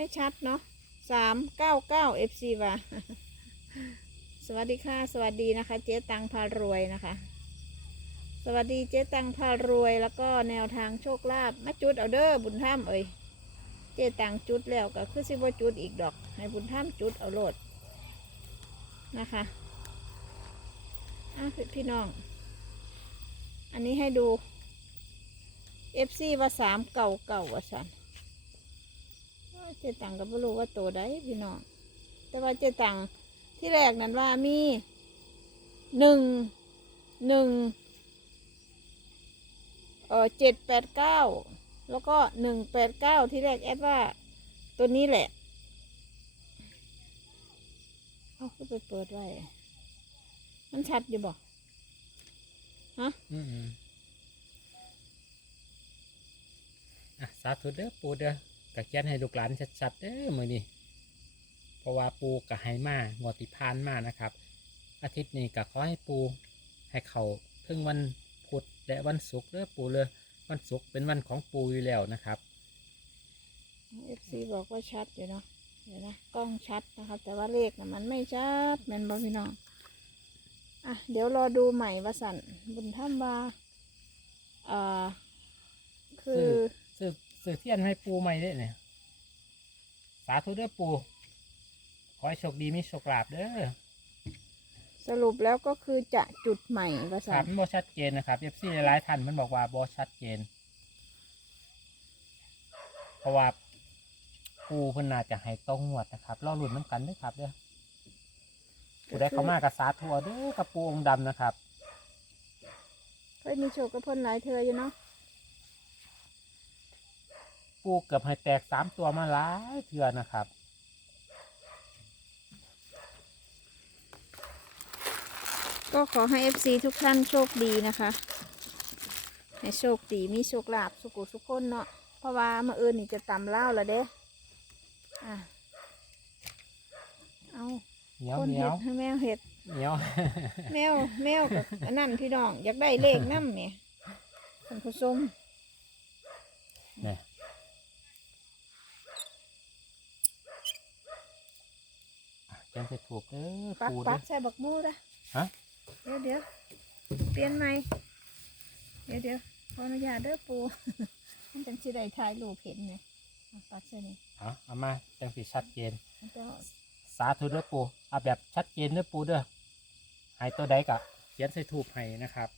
ไม่ชัดเนาะสามเก้าเก้าเอฟซีว่ะสวัสดีค่ะ สวัสดีนะคะ เจ๊ตังพารวยนะคะ สวัสดีเจ๊ตังพารวย แล้วก็แนวทางโชคลาภมาจุดเอาเด้อบุญท่ามเอ้ยเจ๊ตังจุดแล้วก็คือสิบ่จุดอีกดอก ให้บุญท่ามจุดเอาโลดนะคะอะพพี่น้อง อันนี้ให้ดูเอฟซีว่าสามเก่าเก่าว่าสัน เจตังก็ไม่รู้ว่าโตได้พี่น้อง แต่ว่าเจตังที่แรกนั้นว่ามีหนึ่งหนึ่งเออเจ็ดแปดเก้าแล้วก็หนึ่งแปดเก้าที่แรกแอดว่าตัวนี้แหละ เอาขึ้นไปเปิดไว้ มันชัดอยู่บ่ฮะอืมอะสาธุเด้อปูเด้อ กะเขียนให้ลูกหลานชัดๆเด้อมือนี้เพราะว่าปูกะให้มางวดที่ผ่านมานะครับ อาทิตย์นี้ก็ขอให้ปูให้เขาเพิ่งวันพุธและวันศุกร์เด้อปูเลยวันศุกร์เป็นวันของปูอยู่แล้วนะครับเอฟซีบอกว่าชัดอยู่เนาะเดี๋ยวนะกล้องชัดนะคะแต่ว่าเลขนะมันไม่ชัดแมนบอพี่น้องอะเดี๋ยวรอดูใหม่วสันบุญถ้ำว่าอ่อคืออ อเทียนให้ปูใหม่ได้เนี่ยสาธุเด้อปูขอให้โชคดีมีโชคลาภเด้อสรุปแล้วก็คือจะจุดใหม่ว่าคสัรับนมันบ่ชัดเจนนะครับเอฟซีหลายๆท่านมันบอกว่าบ่ชัดเจน เพราะว่าปูเพิ่นน่าจะให้ต้องงวดนะครับรอรุ่นน้ำกันเด้วยครับเด้อผู้ใดเข้ามากับสาธุเอาเด้อกับปูองค์ดำนะครับ เคยมีโชคกับเพ่นหลายเธออยู่เนาะ ปูเกือบให้แตกสามตัวมาหลายเทื่อนะครับ ก็ขอให้เอฟซีทุกท่านโชคดีนะคะ ให้โชคดีมีโชคลาภสุขุสุขคนเนาะเพราะว่าเมื่ออื่นนี่จะตำเล่าวแล้วเด้อะเอาเหนียวคนเหนีเห็ยวดให้แมวเห็ด เหนียว แมวแมวกับอันนั่นพี่น้อง อยากได้เลขน้ำเนี่ยคุณผู้ชม เนี่ยอะเขียนใส่ถูกเด้อปักปูปัเด้กอใส่บักมูดะฮะ เดี๋ยวเดี๋ยวเปลี่ยนใหม่เดี๋ยวเดี๋ยวขออนุญาตเด้อปู มันจังสิได้ถ่ายรูปเห็นเนี่ยเอาปักใส่นี่เอาเอามาจังสิชัดเจน มันจะสาธุเด้อปูเอาแบบชัดเจนเด้อปูเด้อให้ตัวใดกะเขียนใส่ถูกให้นะครับ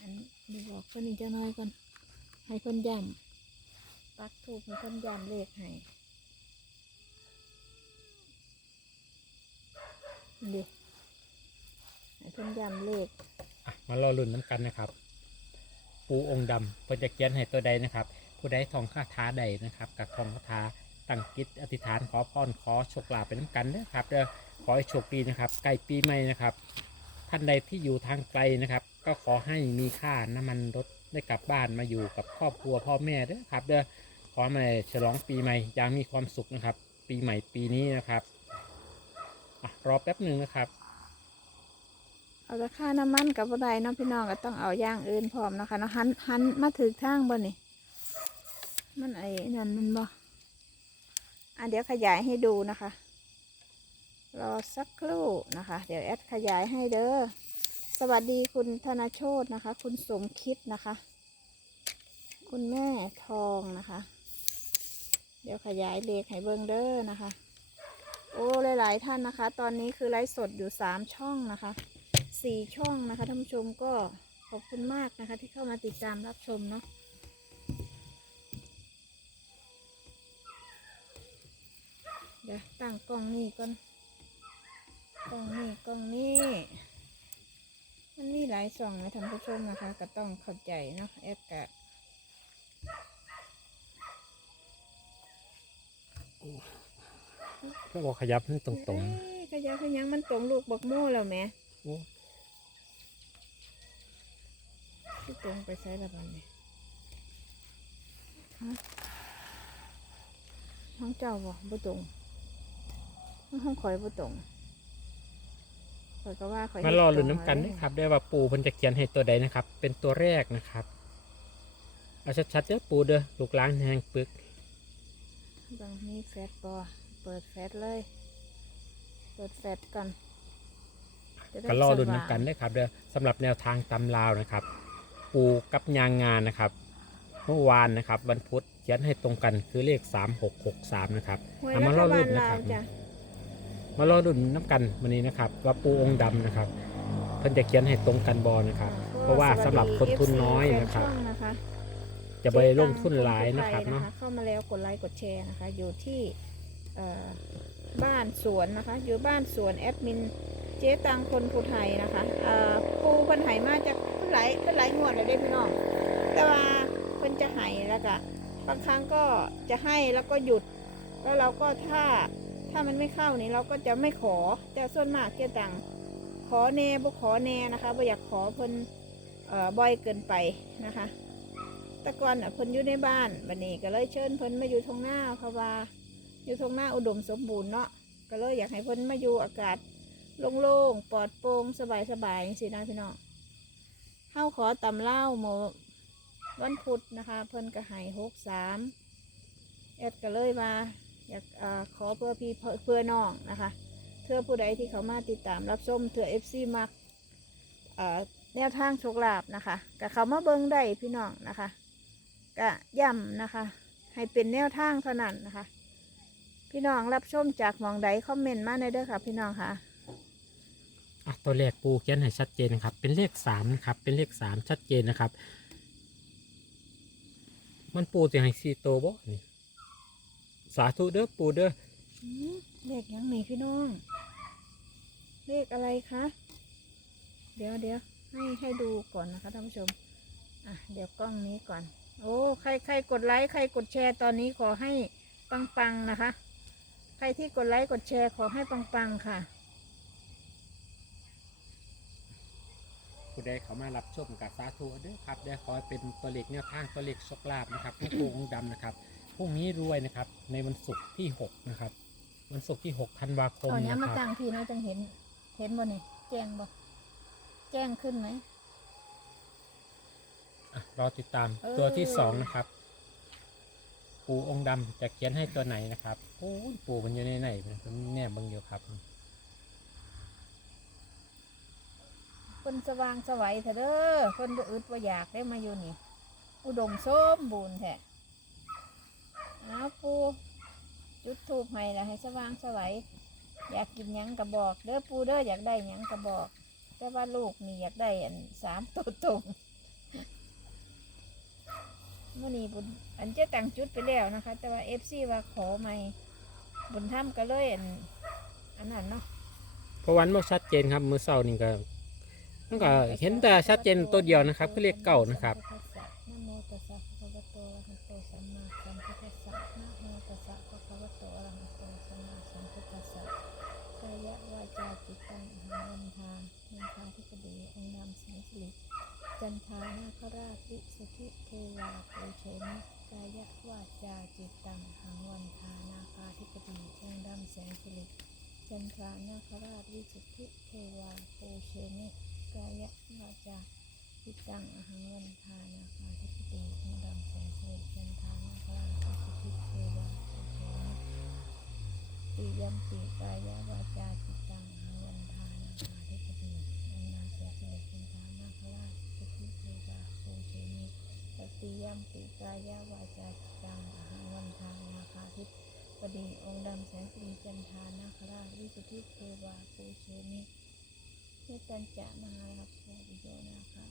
อันนี้บอกคนนี้จะน้อยก่อนให้คนย้ำปักถูกให้คนย้ำเลขให้ เดี๋ยวให้คนย้ำเลขอะมารอลุ้นน้ำกันนะครับ ปูองค์ดำเพื่อจะเขียนให้ตัวใดนะครับ ผู้ใดทองคาถาใดนะครับกับทองคาถาตั้งกิจอธิษฐานขอพรขอโชคลาภไปน้ำกันนะครับเด้อขอให้โชคดีนะครับใกล้ปีใหม่นะครับ ท่านใดที่อยู่ทางไกลนะครับ ก็ขอให้มีค่าน้ำมันรถได้กลับบ้านมาอยู่กับครอบครัวพ่อแม่เด้อครับเด้อขอมาฉลองปีใหม่อย่างมีความสุขนะครับ ปีใหม่ปีนี้นะครับ รอแป๊บหนึ่งนะครับ เอาต่ค่าน้ำมันกับบ่ได้เนาะพี่น้องก็ต้องเอาอย่างอื่นพร้อมนะคะเนาะหันหันมาถึงทางบ่นี่ มันไอ้นั่นมันบ่อะเดี๋ยวขยายให้ดูนะคะ รอสักครู่นะคะ เดี๋ยวแอดขยายให้เด้อ สวัสดีคุณธนโชตนะคะ คุณสมคิดนะคะ คุณแม่ทองนะคะ เดี๋ยวขยายเลขให้เบิ่งเด้อนะคะ โอ้หลายๆท่านนะคะ ตอนนี้คือไลฟ์สดอยู่สามช่องนะคะสี่ช่องนะคะท่านผู้ชมก็ขอบคุณมากนะคะ ที่เข้ามาติดตามรับชมเนาะเดี๋ยวตั้งกล้องนี่ก่อนกล้องนี่กล้องนี่มันมีหลายช่องนะท่านผู้ชมนะคะ ก็ต้องเข้าใจเนาะแอดกะ ก็บอกขยับให้ตรงเอ้ยขยันขยันมันตรงลูกบักโม่แล้วแหม่ๆโอ้ที่ตรงไปใช้ละบันเนี่ยฮะห้องเจ้าบ่บ่ตรงห้องข่อยบ่ตรงข่อยก็ว่าข่อยมารอลุ้นเฮ็ดตรงน้ำกันแล้วนะครับได้ว่าปูเพิ่นจะเขียนให้ตัวใดนะครับ เป็นตัวแรกนะครับเอาชัดๆเด้อปูเด้อลูกหล้างแหงปึก บางมีแฟตบอ เปิดแฟตเลย เปิดแฟตก่อนจะได้ก็รอรุ่นสว่าน้ำงกันได้อครับเด้อสำหรับแนวทางตำลาวนะครับ ปูกับยางงานนะครับ เมื่อวานนะครับวันพุธเขียนให้ตรงกันคือเลข 3663 นะครับหวยเอารัมาฐรอบารุ่ลนนะลาควรับ จ้ะมารอรุ่นน้ำกันวันนี้นะครับ ว่าปูองค์ดำนะครับเพิ่นจะเขียนให้ตรงกันบอนะครับ เพราะว่าสำหรับคนทุนน้อยนะครับ แฟช่องนะคะจะไปลงทุนหลายนะครับเนาะ เข้ามาแล้วกดไลค์กดแชร์นะคะ อยู่ที่เอ่อ บ้านสวนนะคะ อยู่บ้านสวนแอดมินเจ๊ตังคนภูไทยนะคะเอ่อปูเพิ่นไหมาจากเพิ่นไหลเพิ่นไหลงวดเลยได้พี่น้อง แต่ว่าเพิ่นจะให้แล้วก็บางครั้งก็จะให้แล้วก็หยุด แล้วเราก็ถ้าถ้ามันไม่เข้านี่เราก็จะไม่ขอแต่ส่วนมากเจ๊ตังขอแน่บ่ขอแน่นะคะบ่อยากขอเพิ่นเอ่อบ่อยเกินไปนะคะแต่ก่อนน่ะเพิ่นอยู่ในบ้านบัดนี้ก็เลยเชิญเพิ่นมาอยู่ทงหน้าเพราะว่า อยู่ทงหน้าอุดมสมบูรณ์เนาะก็เลยอยากให้เพิ่นมาอยู่อากาศโล่งๆปลอดโปร่งสบายๆสินะพี่น้องเฮาขอตำเล่าวหมวันพุธนะคะ เพิ่นก็ให้หกสามแอดก็เลยมาอยากอขอเพื่อพี่เพื่อน้องนะคะเพื่อผู้ใดที่เขามาติดตามรับชมเถื่อเอฟซีมักแนวทางโชคลาภนะคะก็เขามาเบิ้งได้พี่น้องนะคะก็ย้ำนะคะ ให้เป็นแนวทางเท่านั้นนะคะ พี่น้องรับชมจากหมองใดคอมเมนต์มาในอยเด้อค่ะ พี่น้องค่ะ อะตัวเลขปูเขียนให้ชัดเจนนะครับ เป็นเลข3นะครับ เป็นเลข3ชัดเจนนะครับ มันปูจะให้ซีโตวบ่นี่สาธุเด้อปูเด้ออืมเลขหยังนี่พี่น้อง เลขอะไรคะ เดี๋ยวเดี๋ยวให้ให้ดูก่อนนะคะท่านผู้ชม อะ เดี๋ยวกล้องนี้ก่อน โอ้ ใครใครกดไลค์ ใครกดแชร์ตอนนี้ขอให้ปังๆนะคะใค รที่กดไลค์กดแชร์ขอให้ปังๆค่ะ ผู้ใดเขามารับชมกับสาธุเด้อครับเด้อขอให้เป็นตัวเลขแนวทางตัวเลขโชคลาภนะครับของปูองค์ดำนะครับพรุ่งนี้รวยนะครับ ในวันศุกร์ที่6นะครับ วันศุกร์ที่6ธันวาคมตอนนี้นะมาครับตั้งพี่น้อยจังเห็น เห็นบ่นี่แจ้งบ่แจ้งขึ้นไหม อะรอติดตามเออ ตัวที่2นะครับ ปูองค์ดำจะเขียนให้ตัวไหนนะครับโอ้ปูมันอยู่ในไหนมันแน่บังอยู่ครับคนสว่างสวัยเถอะเด้อคนบ่อึดบ่อยากได้มาอยู่นี่อุดมสมบูรณ์แท้อ้าปูจุดทูบให้ละให้สว่างสวัยอยากกินหยังกระบอกเด้อปูเด้ออยากได้หยังกระบอก แต่ว่าลูกนี่อยากได้อันสามตัวตรง มื่อนี้บุญอันเจะแต่งจุดไปแล้วนะคะ แต่ว่าเอฟซีว่าขอใหม่บุญถ้ำก็เลยอันอันนั้นเนาะเพราะวันบ่ชัดเจนครับมือเสาร์นี่ก็มันก็เห็นแต่ชัดเจนตัวเดียวนะครับคือเลขเก่านะครับนะโมตัสสะภะคะวะโตอะระหะโตสัมมาสัมพุทธัสสะนะโมตัสสะภะคะวะโตอะระหะโตสัมมาสัมพุทธัสสะกายวาจาจิตตังอหังวันทานันทาธิปดีองค์นำแสงสิริจันทานา คราชวิสุทธิเทวาปูเชมิกายะวาจาจิตตังหังวันทานาคาธิปดีองค์ดำแสงสิริจันทานาคราชวิสุทธิเทวาปูเชมิกายะวาจาทิตตังอหังวันทานาคาทิปติมดำแสงสด็จจันทานาคราชสุทิเทวาสุเทนะติยมปิกายาวาจาจิตตังอหังวันทานาคาทิปติองนาแสงเสด็จจันทานาคราชสุทิเทวาสุเทนิ ติยัมปิกายาวาจาจังอหังวันทานาคาทิปติองค์ดำแสงสิริจันทานาคราชวิสุทธิเทวาปูเชนิเมตัญจะมหาลัพโพวิโยนาคะ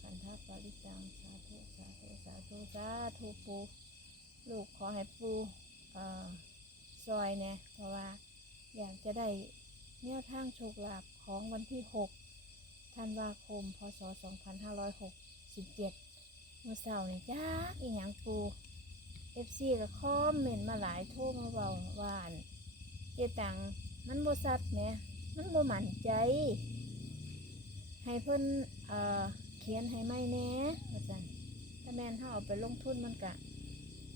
ขันธปริจังสาธุสาธุสาธุสาธุปูลูกขอให้ปูซอยเนี่ยเพราะว่าอยากจะได้แนวทางโชคลาภของวันที่ 6 ธันวาคม พศ 2567 เมื่อเช้านี่จ้าอีหยังปูเอฟซีก็คอมเมนต์มาหลายโทรมาเบาว่านเจตังมันบ่ซัดแหมมันบ่มั่นใจ ให้เพิ่นเอ่อเขียนให้ไม่แน่ว่าซั่นถ้าแม่นเฮาเอาไปลงทุนมันก็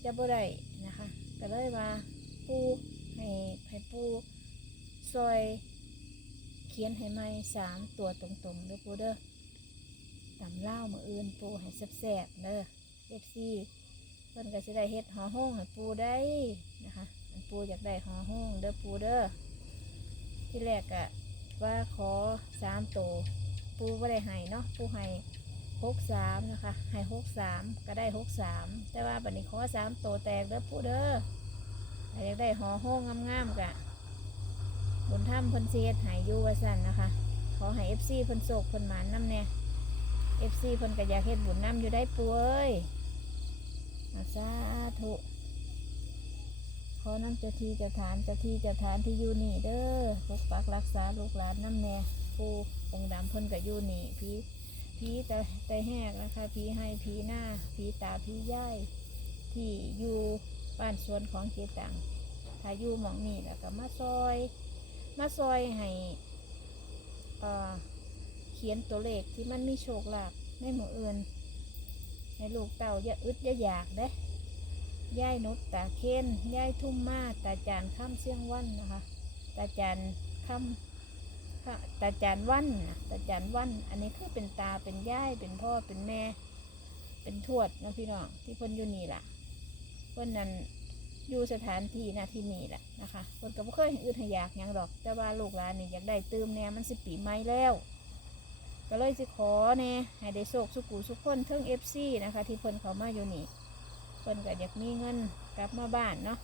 จะบ่ได้นะคะ ก็เลยว่าปูให้ให้ปูซอย เขียนให้ไม่สามตัวตรงๆเด้อปูเด้อ ตำเล่ามืออื่นปูให้แซ่บๆเด้อ FC เพิ่นก็สิได้เฮ็ดหอห้องให้ปูได้นะคะอันปูอยากได้หอห้องเด้อปูเด้อที่แรกอะว่าขอสามโตวปูไม่ได้ให้เนาะปูให้หกสามนะคะให้หกสามก็ได้หกสามแต่ว่าบัดนี้ขอสามโตวแตกเด้อปูเด้อถ้าอยากได้หอห้องงามๆกะบุญถ้ำเพิ่นเสียหายอยู่ว่าสั่นนะคะ ขอให้เอฟซีเพิ่นโศกเพิ่นหมานน้ำเนี่ย เอฟซีเพิ่นก็อยากเฮ็ดบุญน้ำอยู่ได้ปูเอ้ยอาสาธุขอน้ำเจ้าที่เจ้าฐานเจ้าที่เจ้าฐานที่อยู่นี่เด้อปกปักรักษาลูกหลานน้ำแน่ผู้องค์ดำเพิ่นกับอยู่นี่ผีผีแต่แต่แหกนะคะผีให้ผีหน้าผีตาผีย่ายที่อยู่บ้านสวนของเจตังถ้าอยู่หมองนี่แล้วก็มาซอย มาซอยให้อ่อ เขียนตัวเลขที่มันมีโชคลาภในหมู่อื่นให้ลูกเต่าอย่าอึดอย่าอยากเด้ย่ายนุชตาเคนย่ายทุ่มมาตาจานข้ามเสียงวันนะคะตาจานข้ามตาจานวันนะตาจานวัน อันนี้คือเป็นตาเป็นย่ายเป็นพ่อเป็นแม่ เป็นทวดนะพี่น้องที่เพิ่นอยู่นี่ล่ะเพิ่นนั้นอยู่สถานที่นะที่นี่แหละนะคะเพิ่นก็บ่เคยอึดให้อยากยังดอก แต่ว่าลูกหลานนี่อยากได้เติมแน่มันสิปีใหม่แล้ว ก็เลยสิขอแน่ให้ได้โศกสุกูสุกคนเทิงเอฟซีนะคะ ที่เพิ่นเขามาอยู่นี่เพิ่นก็อยากมีเงินกลับมาบ้านเนาะ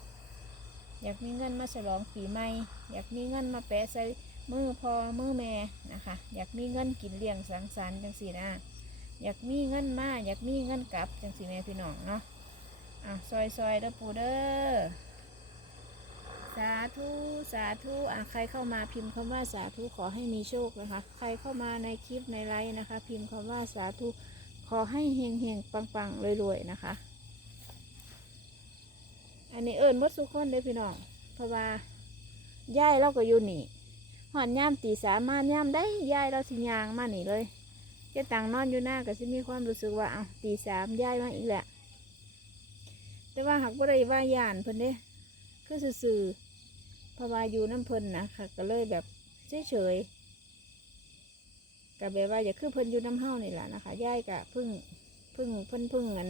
อยากมีเงินมาฉลองปีใหม่ อยากมีเงินมาแปะใส่มือพอมือแม่นะคะ อยากมีเงินกินเลี้ยงสังสรรค์จังสีนะอยากมีเงินมาอยากมีเงินกลับจังสีแม่พี่น้องเนาะอะซอยซอยๆเด้อปูเด้อ สาธุสาธุอะใครเข้ามาพิมพ์คำว่าสาธุขอให้มีโชคนะคะ ใครเข้ามาในคลิปในไลน์นะคะ พิมพ์คำว่าสาธุขอให้เฮงเฮงปังปังรวยๆนะคะ อันนี้เอิญมดสุกคนเลยพี่น้องเพราะว่าย่ายเราก็อยู่นี่หอนย่ามตีสามมาย่ามได้ย่ายเราสิยางมาหนีเลยจะต่างนอนอยู่หน้าก็สิมีความรู้สึกว่าเอาตีสามย่ายมาอีกแหละแต่ว่าหากบ่าได้ว่าย่านเพิ่นเด้คือซื่อ เพราะว่าอยู่น้ำเพิ่นนะค่ะ ก็เลยแบบเฉยๆก็แบบว่าอย่าคือเพิ่นอยู่น้ำเฮานี่แหละนะคะย่ายก็เพิ่งพิ่งเพิ่นพิ่งอัน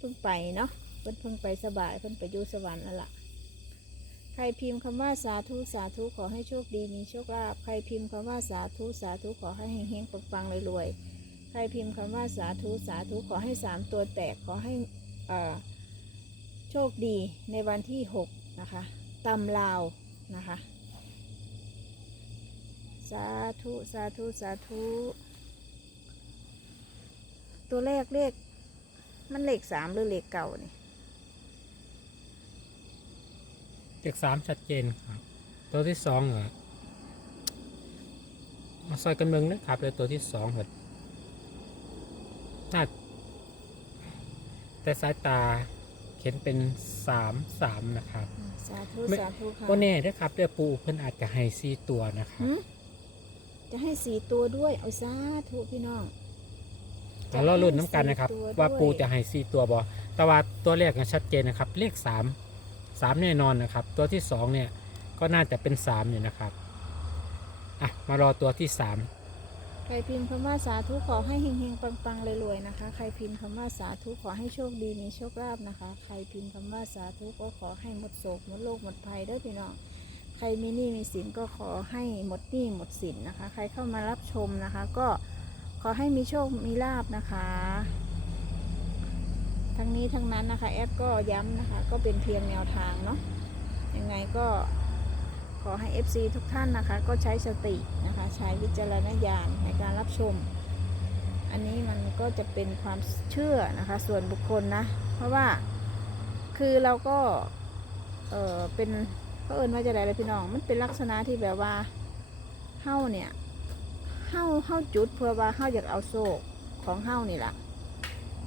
พิ่งไปเนาะเพิ่นพิ่งไปสบายเพิ่นไปอยู่สวรรค์แล้วล่ะใครพิมพ์คำว่าสาธุสาธุขอให้โชคดีมีโชคลาภใครพิมพ์คำว่าสาธุสาธุขอให้เฮงๆปังๆรวยๆใครพิมพ์คำว่าสาธุสาธุขอให้สามตัวแตกขอให้โชคดีในวันที่หกนะคะ ตำลาวนะคะ สาธุ สาธุ สาธุ ตัวเลขเลขมันเลขสามหรือเลขเก่านี่เลขสามชัดเจนครับ ตัวที่สองเหรอมาซอยกันเมืองนะครับเลยตัวที่สองเหรอน่าแต่สายตาเขียนเป็นสามสามนะครับ สาธุไม่สาธุค่ะก็แน่นะครับเดือปูเพิ่นอาจจะให้ซีตัวนะครับหืมจะให้สีตัวด้วยเอาสาธุพี่น้องแล้วรอรุ่นน้ำกันนะครับจะให้สี่ตัวว่าปูด้วยจะให้ซีตัวบอแต่ว่าตัวแรกนะชัดเจนนะครับ เลขสามสามแน่นอนนะครับ ตัวที่สองเนี่ยก็น่าจะเป็นสามอยู่นะครับอะมารอตัวที่สามใครพิมพ์คำว่าสาธุขอให้เฮงๆปังๆรวยๆนะคะ ใครพิมพ์คำว่าสาธุขอให้โชคดีมีโชคลาภนะคะ ใครพิมพ์คำว่าสาธุก็ขอให้หมดโศกหมดโรคหมดภัยด้อพี่น้อง ใครมีหนี้มีสินก็ขอให้หมดหนี้หมดสินนะคะ ใครเข้ามารับชมนะคะ ก็ขอให้มีโชคมีลาบนะคะ ทั้งนี้ทั้งนั้นนะคะแอดก็ย้ำนะคะ ก็เป็นเพียงแนวทางเนาะ ยังไงก็ ขอให้ FC ทุกท่านนะคะ ก็ใช้สตินะคะ ใช้วิจารณญาณในการรับชม อันนี้มันก็จะเป็นความเชื่อนะคะ ส่วนบุคคลนะ เพราะว่าคือเราก็ เออเป็นเขาเอินว่าจะได้เลยพี่น้อง มันเป็นลักษณะที่แบบว่าเฮ้าเนี่ยเฮ้าเฮ้าจุดเพื่อว่าเฮ้าอยากเอาโซ่ของเฮ้านี่แหละ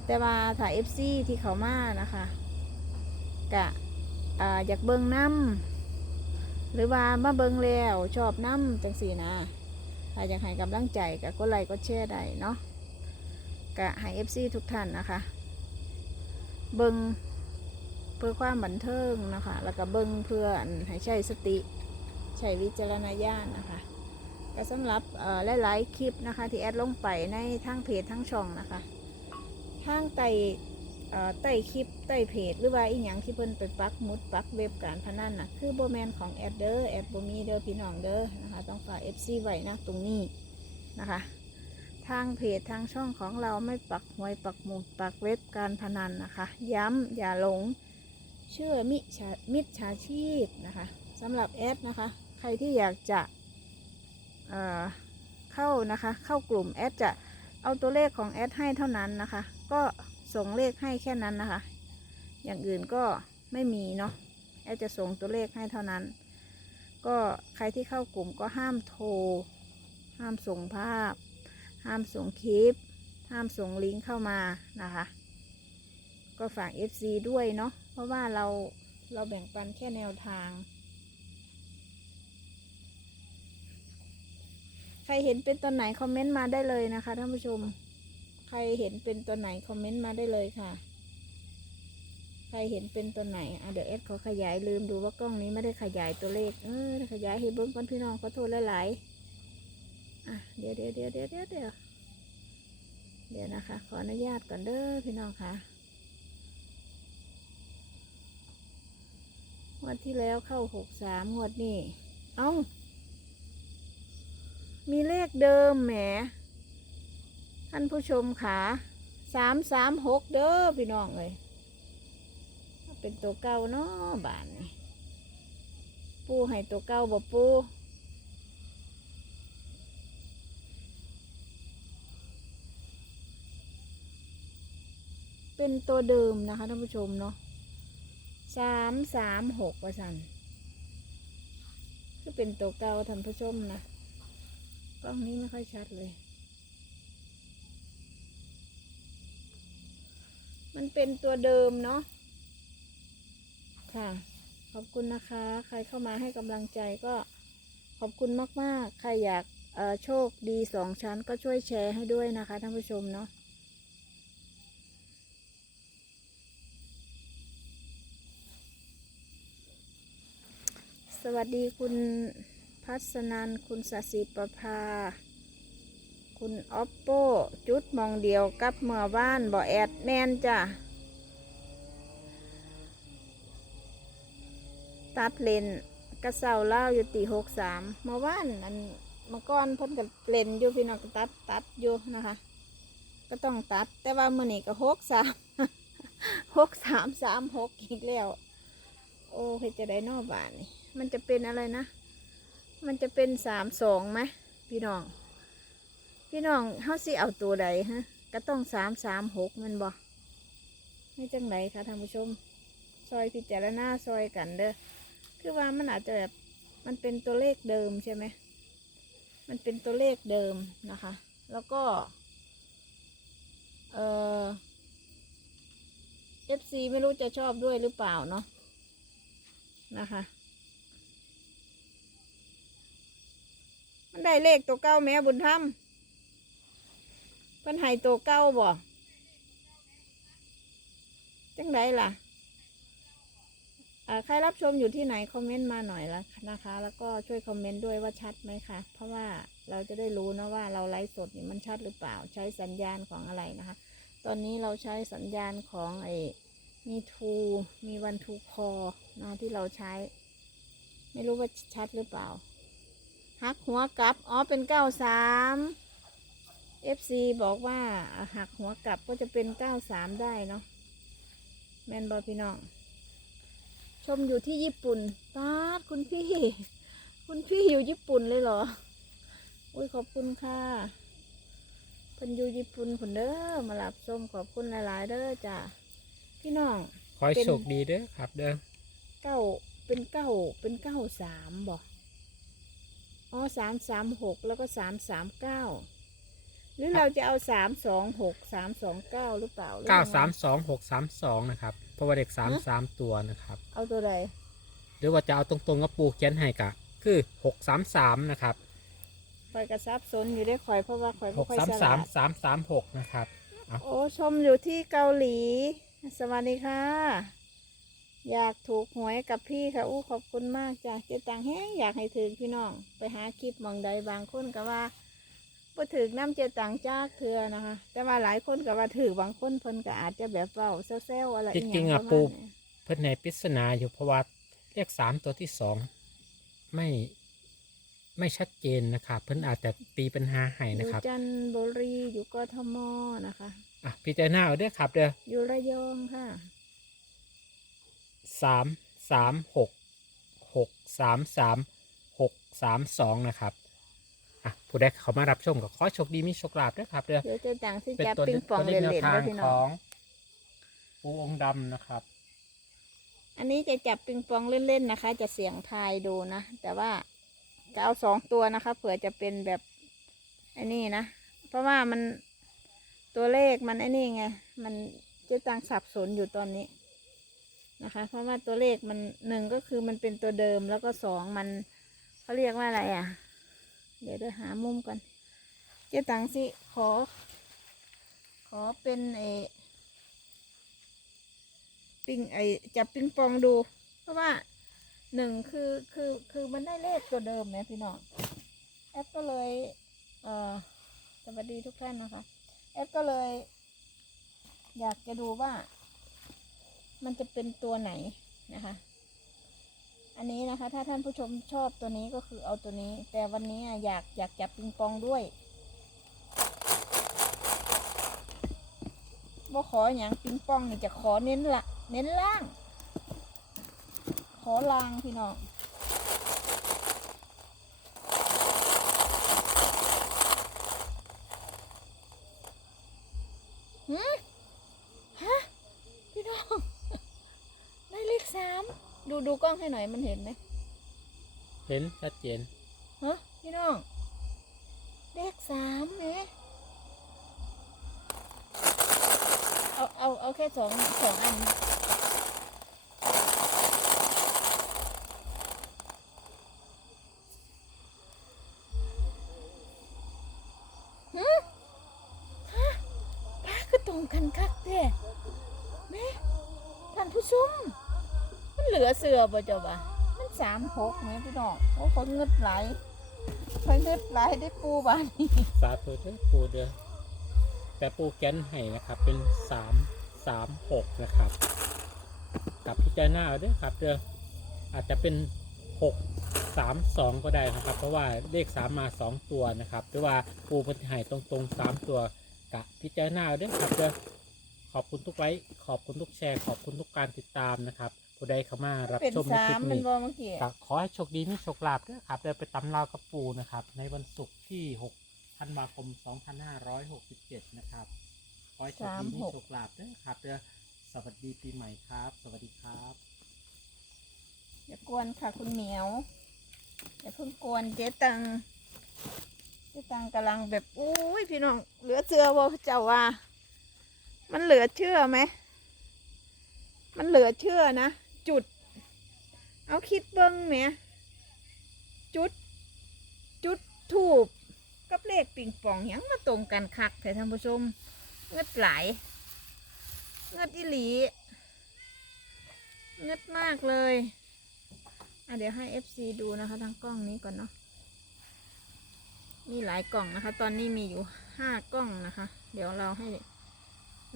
แต่ว่าถ้าเอฟซีที่เขามานะคะกะออยากเบิงน้ำ หรือว่ามาเบิงแล้วชอบน้ำจังสีนะถ้าอยากให้กำลังใจกะก็ไลค์ก็แชร์ได้เนาะกะให้เอฟซีทุกท่านนะคะ เบิงเพื่อความบันเทิงนะคะ แล้วก็เบิงเพื่อนให้ใช้สติ ใช้วิจารณญาณนะคะก็สำหรับเอ่อหลายๆคลิปนะคะ ที่แอดลงไปในทั้งเพจทั้งช่องนะคะทางไต ใต้คลิปใต้เพจหรือว่าอีหยังที่เพิ่นไปปักหมุดปักเว็บการพนันน่ะคือโบแมนของแอดเดอร์แอดโบมีเด้อพี่น้องเด้อนะคะต้องฝาก FC ไว้นะตรงนี้นะคะ ทางเพจทางช่องของเราไม่ปักหวยปักหมุดปักเว็บการพนันนะคะ ย้ำอย่าหลงเชื่อมิจฉามิจฉาชีพนะคะสำหรับแอดนะคะ ใครที่อยากจะเเข้านะคะ เข้ากลุ่มแอดจะเอาตัวเลขของแอดให้เท่านั้นนะคะ ก็ ส่งเลขให้แค่นั้นนะคะ อย่างอื่นก็ไม่มีเนาะแอดจะส่งตัวเลขให้เท่านั้น ก็ใครที่เข้ากลุ่มก็ห้ามโทร ห้ามส่งภาพ ห้ามส่งคลิป ห้ามส่งลิงก์เข้ามานะคะ ก็ฝาก FC ด้วยเนาะ เพราะว่าเราเราแบ่งปันแค่แนวทาง ใครเห็นเป็นตัวไหนคอมเมนต์มาได้เลยนะคะท่านผู้ชม รเห็นเป็นตัวไหนคอมเมนต์มาได้เลยค่ะ ใครเห็นเป็นตัวไหนอะเดี๋ยวเอสขาขยายลืมดูว่ากล้องนี้ไม่ได้ขยายตัวเลข เออขยายให้เบิ้งก่อนพี่น้องขอโทษหลายๆอะเดี๋ยวเดี๋ยวเดี๋ยวเดี๋ยวเดี๋ยวเดี๋ยวเดี๋ยวนะคะ ขออนุญาตก่อนเด้อพี่น้องค่ะงวันที่แล้วเข้าหกสามงวดนี้ เอ้า มีเลขเดิมแหม ท่านผู้ชมค่ะสามสามหกเด้อพี่น้องเลยเป็นตัวเก่าเนาะบานนี่ปูให้ตัวเก่าบ่ปูเป็นตัวเดิมนะคะท่านผู้ชมเนาะสามสามหกว่าสันคือเป็นตัวเก่าท่านผู้ชมนะกล้องนี้ไม่ค่อยชัดเลย มันเป็นตัวเดิมเนาะค่ะ ขอบคุณนะคะ ใครเข้ามาให้กำลังใจก็ขอบคุณมาก ๆ ใครอยากโชคดีสองชั้นก็ช่วยแชร์ให้ด้วยนะคะท่านผู้ชมเนาะสวัสดีคุณพัฒนันคุณสศิประภา คุณออปโปจุดมองเดียวกับเมื่อบ้านบ่อแอดแมนจ้ะตัดเลนกระเซาเล่าอยู่ตีหกสามเมื่อวานอันเมื่อก่อนพ่นกับเลนอยู่พี่น้องก็ตัดตัดอยู่นะคะ ก็ต้องตัดแต่ว่าเมื่อนี้ก็หกสามหกสามสามหกอีกแล้ว โอ้เฮ็ดจะได้นอบานนี่มันจะเป็นอะไรนะ มันจะเป็นสามสองไหมพี่น้อง พี่น้องเฮาสิเอาตัวใดฮะก็ต้องสามสามหกมันบ่ไม่จังไรคะท่านผู้ชม ซอยพิจารณาซอยกันเด้อคือว่ามันอาจจะแบบมันเป็นตัวเลขเดิมใช่ไหมมันเป็นตัวเลขเดิมนะคะ แล้วก็ เอ่อ FC ไม่รู้จะชอบด้วยหรือเปล่าเนาะนะคะ มันได้เลขตัวเก้าแม่บุญธรรม เพิ่นให้ตัวเก้าบ่จังไดล่ะใครรับชมอยู่ที่ไหนคอมเมนต์มาหน่อยละนะคะ แล้วก็ช่วยคอมเมนต์ด้วยว่าชัดไหมคะเพราะว่าเราจะได้รู้นะว่าเราไลฟ์สดนี่มันชัดหรือเปล่าใช้สัญญาณของอะไรนะคะ ตอนนี้เราใช้สัญญาณของไอ้มีทูมีวันทูคอนะที่เราใช้ ไม่รู้ว่าชัดหรือเปล่าหักหัวกลับอ๋อเป็นเก้าสาม FC บอกว่าอะหักหัวกลับก็จะเป็นเก้าสามได้เนาะแมนบอพี่น้อง ชมอยู่ที่ญี่ปุ่นป้าดคุณพี่ คุณพี่อยู่ญี่ปุ่นเลยเหรอ อุ้ยขอบคุณค่ะเพิ่นอยู่ญี่ปุ่นคนเด้อมารับชมขอบคุณหลาย ๆ เด้อจ้ะพี่น้องขอให้เป็นโชคดีเด้อครับเด้อเก้าเป็นเก้าเป็นเก้าสามบอกอ๋อสามสามหกแล้วก็สามสามเก้า หรือเราจะเอาสามสองหกสามสองเก้าหรือเปล่าหรือเก้ายังไงสามสองหกสามสองนะครับเพราะว่าเด็กสามสามตัวนะครับ เอาตัวใดหรือว่าจะเอาตรงๆกับปูเขียนให้กะคือหกสามสามนะครับคอยกระซับซนอยู่ได้คอยเพราะว่าคอยหไม่กค่อยสามสสาลามดสามสามหกนะครับโอ้ชมอยู่ที่เกาหลี สวัสดีค่ะ อยากถูกหวยกับพี่ค่ะอู้ขอบคุณมากจ้ะเจตังแห้งอยากให้ถึงพี่น้อง ไปหาคลิปหมองใดบางคนก็ว่า บ่ถือน้ำเจตังจากเถือนะคะ แต่ว่าหลายคนก็ว่าถือบางคนเพิ่นก็อาจจะแบบเว้าแซวๆอะไรจริงๆอะปาณปูนี้เพิ่นในปริศนาอยู่เพราะว่าเลขสามตัวที่สองไม่ไม่ชัดเจนนะครับเพิ่นอาจจะตีปัญหาให้อนะยู่ครับจันทบุรีอยู่กทมนะคะ อะพิจารณาเอาเด้อครับเด้ออยู่ระยองค่ะ สามสามหกหกสามสามหกสามสองนะครับอะ ผู้ใดเขามารับชมก็ขอโชคดีมีโชคลาภด้วยครับเด้อเดี๋ยวเจตังสิเป็นจับตัวปิงปองตัวเลเล่ขแนวนๆทาไว้งพี่ขน้ออง งปูองค์ดำนะครับ อันนี้จะจับปิงปองเล่นๆนะคะ จะเสี่ยงทายดูนะ แต่ว่าจะเอาสองตัวนะคะ เผื่อจะเป็นแบบไอ้นี่นะ เพราะว่ามันตัวเลขมันไอ้นี่ไง มันเจะตังสับสนอยู่ตอนนี้นะคะ เพราะว่าตัวเลขมันหนึ่งก็คือมันเป็นตัวเดิมแล้วก็สองมันเขาเรียกว่าอะไรอะ เดี๋ยวเดี๋ยวหามุมก่อนเจ๊ตังสิขอ ขอเป็นเอปิงไอจับปิงปองดู เพราะว่าหนึ่งคือคือคือมันได้เลขตัวเดิมไหมพี่น้องแอปก็เลยเอ่อสวัสดีทุกท่านนะคะ แอปก็เลย อยากจะดูว่า มันจะเป็นตัวไหนนะคะ อันนี้นะคะ ถ้าท่านผู้ชมชอบตัวนี้ก็คือเอาตัวนี้ แต่วันนี้อะอยากอยากจับปิงปองด้วยบ่ขออย่างปิงปองนี่จะขอเน้นละเน้นล่าง ขอลางพี่น้อง หืมฮะ พี่น้อง ได้เลขสาม ดูดูกล้องให้หน่อยมันเห็นไหมเห็นชัดเจนฮะพี่น้องเลขสามเนี่ยเอาเอาเอาแค่สองสองอันหืมฮะป้าก็ตรงกันคักเด้แม่ท่านผู้ชม มันเหลือเสือบ่เจ้าวะมันสามหกไหมพี่น้องโอ้คนเงึดไหลายคนเงึดไหลายได้ปูบานนี้สาธุเด้อปูเด้อแต่ปูแกนให้นะครับ เป็นสามสามหกนะครับกับพิจารณาเอาเด้อครับเด้ออาจจะเป็นหกสามสองก็ได้นะครับ เพราะว่าเลขสามมาสองตัวนะครับหรือว่าปูเพันให้ตรงๆสามตัวกะพิจารณาเอาเด้อครับเด้อขอบคุณทุกไลค์ขอบคุณทุกแชร์ ขอบคุณทุกการติดตามนะครับ ผู้ใดเข้ามารับเป็นชมในสาคลิมปมันนี้บอเมื่อกี้ก็ขอให้โชคดีมีโชคลาภด้วยครับเดินไปตำลาวกระปูนะครับ ในวันศุกร์ที่6ธันวาคม 2567 นะครับขอให้โชคดีมีโชคลาภด้วยครับเด้อสวัสดีปีใหม่ครับ สวัสดีครับ อย่ากวนค่ะคุณเหมียว อย่าเพิ่งกวนเจ๊ตังเจ๊ตังกำลังแบบอุ้ยพี่น้องเหลือเชื่อว่าเจ้าว่า มันเหลือเชื่อไหม มันเหลือเชื่อนะ จุด เอาคิดเบิ้งเมียจุด จุดถูกกับเลขปิงปองยังมาตรงกันคักแต่ท่านผู้ชมเงืดไหลายเงืดอีหลีเงืดมากเลยอะเดี๋ยวให้ FC ดูนะคะทางกล้องนี้ก่อนเนาะมีหลายกล่องนะคะ ตอนนี้มีอยู่ห้ากล้องนะคะ เดี๋ยวเราให้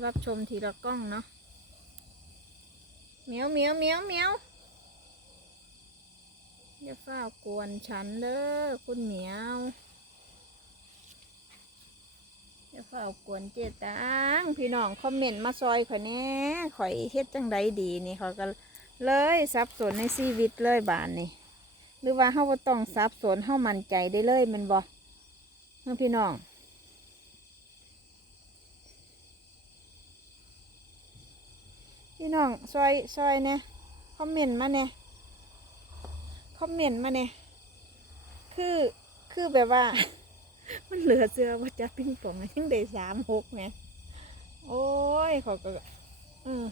รับชมทีละกล้องเนาะ เหมียวเหมียวเหมียวเหมียวอย่าเฝ้ากวนฉันเด้อคุณเหมียวอย่าเฝ้ากวนเจตังพี่น้องคอมเมนต์มาซอยข่อยแน่ข่อยเฮ็ดจังใดดีนี่ข่อยก็เลยสับสนในชีวิตเลยบานนี่หรือว่าเฮาบ่ต้องสับสนเฮามั่นใจได้เลยแมันบ่เพื่อพี่น้อง พี่น้องซอยซอยเนี่ยคอมเมนต์มาเนี่ยคอมเมนต์มาเนี่ยคือคือแบบว่า มันเหลือเสือว่าจะปิ้งปองยังได้สามหกไงโอ้ยขาก็อืม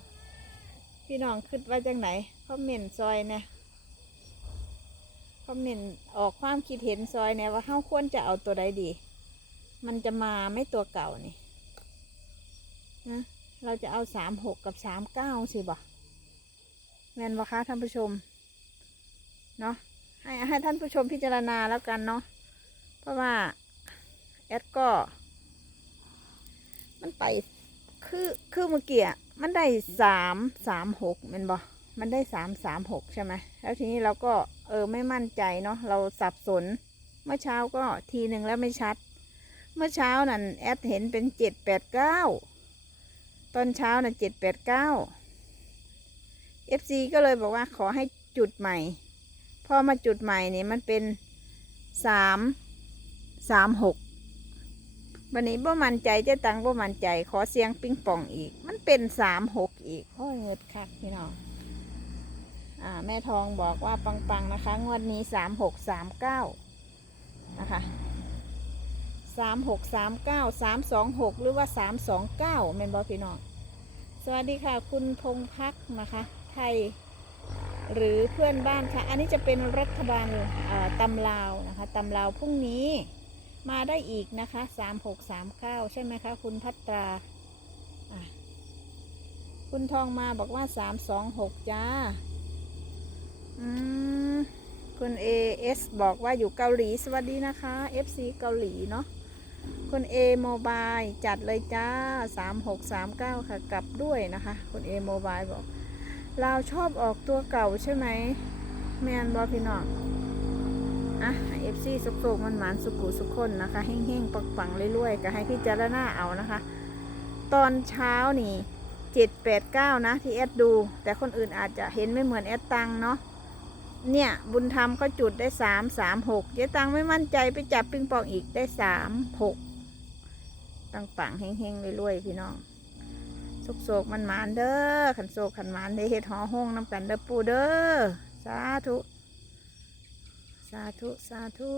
พี่น้องคิดว่าจังไหนคอมเมนต์ซอยเนี่ยคอมเมนต์ออกความคิดเห็นซอยเนี่ยว่าเฮาควรจะเอาตัวใดดี มันจะมาไม่ตัวเก่านี่นะ เราจะเอาสามหกกับสามเก้าสิบ่ะแมนบ่คะท่านผู้ชม เนาะให้ให้ท่านผู้ชมพิจารณาแล้วกันเนาะเพราะว่า แอดก็ มันไปคือคือเมื่อกี้มันได้สามสามหกมันบอมันได้สามสามหกใช่ไหมแล้วทีนี้เราก็เออไม่มั่นใจเนาะเราสับสน เมื่อเช้าก็ทีหนึ่งแล้วไม่ชัด เมื่อเช้านั่นแอดเห็นเป็นเจ็ดแปดเก้า ตอนเช้าน่ะเจ็ดแปดเก้า FC ก็เลยบอกว่าขอให้จุดใหม่ พอมาจุดใหม่เนี่ยมันเป็นสามสามหกวันนี้บ่มั่นใจเจ๊ตังบ่มั่นใจขอเสียงปิ้งป่องอีก มันเป็นสามหกอีกโอ้ยเงิดคักพี่น้องอ่าแม่ทองบอกว่าปังๆนะคะ งวดนี้สามหกสามเก้านะคะ สามหกสามเก้าสามสองหกหรือว่าสามสองเก้าแมนบอพี่น้อง สวัสดีค่ะ คุณพงพักนะคะ ไทย หรือเพื่อนบ้านค่ะ อันนี้จะเป็นรัฐบาลตำลาวนะคะตำลาวพรุ่งนี้มาได้อีกนะคะสามหกสามเก้าใช่ไหมคะ คุณพัตรา คุณทองมาบอกว่าสามสองหกจ้า อืมคุณเอเอสบอกว่าอยู่เกาหลี สวัสดีนะคะ FC เกาหลีเนาะ คุณเอโมบายจัดเลยจ้าสามหกสามเก้าค่ะ กลับด้วยนะคะ คุณเอโมบายบอก เราชอบออกตัวเก่าใช่ไหม แมนบอพี่น้องอะเอฟซีสุกโกมันหมานสุกุสุขคนนะคะเฮ่งๆปักฝังเรื่อยๆ ก็ให้พิจารณาเอานะคะ ตอนเช้านี่เจ็ดแปดเก้านะ ที่แอดดู แต่คนอื่นอาจจะเห็นไม่เหมือนแอดตังเนาะเนี่ยบุญธรรมก็จุดได้สามสามหกเจ๊ตังไม่มั่นใจไปจับปิงปองอีกได้สามหก ตังปังๆเฮงๆรวยๆพี่น้องสุกโศกมันหมานเด้อขันโศกขันหมานได้เฮ็ดหอห้องน้ำกันเด้อปูเด้อสาธุ สาธุ สาธุ